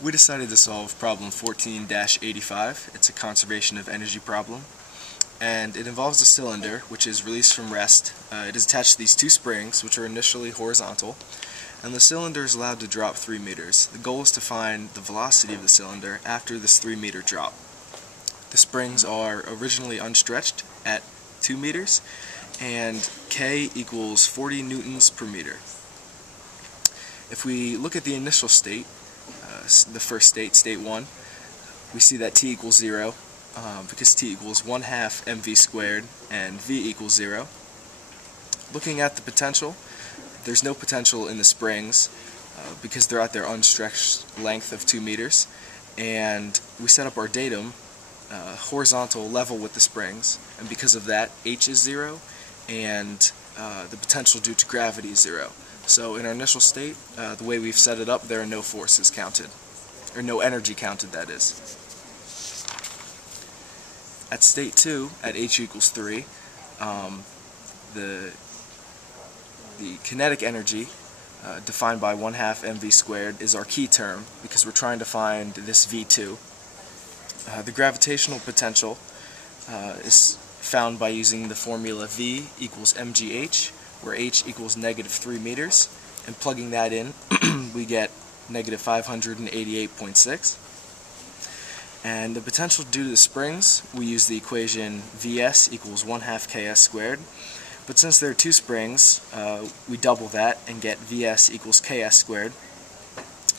We decided to solve problem 14-85. It's a conservation of energy problem, and it involves a cylinder which is released from rest. It is attached to these two springs, which are initially horizontal, and the cylinder is allowed to drop 3 meters. The goal is to find the velocity of the cylinder after this 3-meter drop. The springs are originally unstretched at 2 meters, and K equals 40 newtons per meter. If we look at the initial state, the first state, state 1, we see that T equals 0, because T equals 1/2 mv squared and V equals 0. Looking at the potential, there's no potential in the springs because they're at their unstretched length of 2 meters, and we set up our datum horizontal level with the springs, and because of that H is 0 and the potential due to gravity is 0. So in our initial state, the way we've set it up, there are no forces counted, or no energy counted, that is. At state 2, at H equals 3, the kinetic energy, defined by 1/2 mv squared, is our key term because we're trying to find this V2. The gravitational potential is found by using the formula V equals mgh, where h equals -3 meters, and plugging that in we get -588.6. And the potential due to the springs, we use the equation Vs equals 1/2 ks squared, but since there are two springs, we double that and get Vs equals ks squared.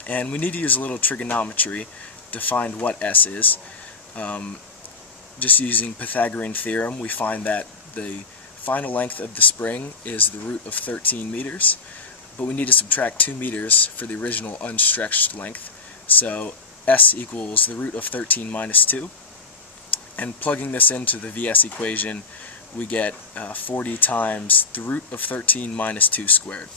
And we need to use a little trigonometry to find what S is. Just using Pythagorean theorem, we find that the final length of the spring is the root of 13 meters, but we need to subtract 2 meters for the original unstretched length, so S equals the root of 13 minus 2, and plugging this into the Vs equation, we get 40 times the root of 13 minus 2 squared.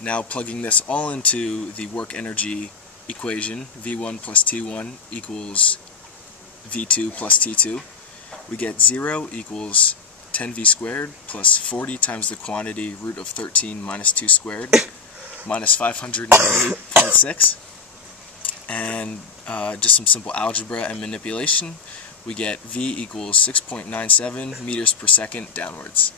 Now plugging this all into the work energy equation, V1 plus T1 equals V2 plus T2, we get 0 equals 10v squared plus 40 times the quantity root of 13 minus 2 squared minus 588.6, and just some simple algebra and manipulation, we get V equals 6.97 meters per second downwards.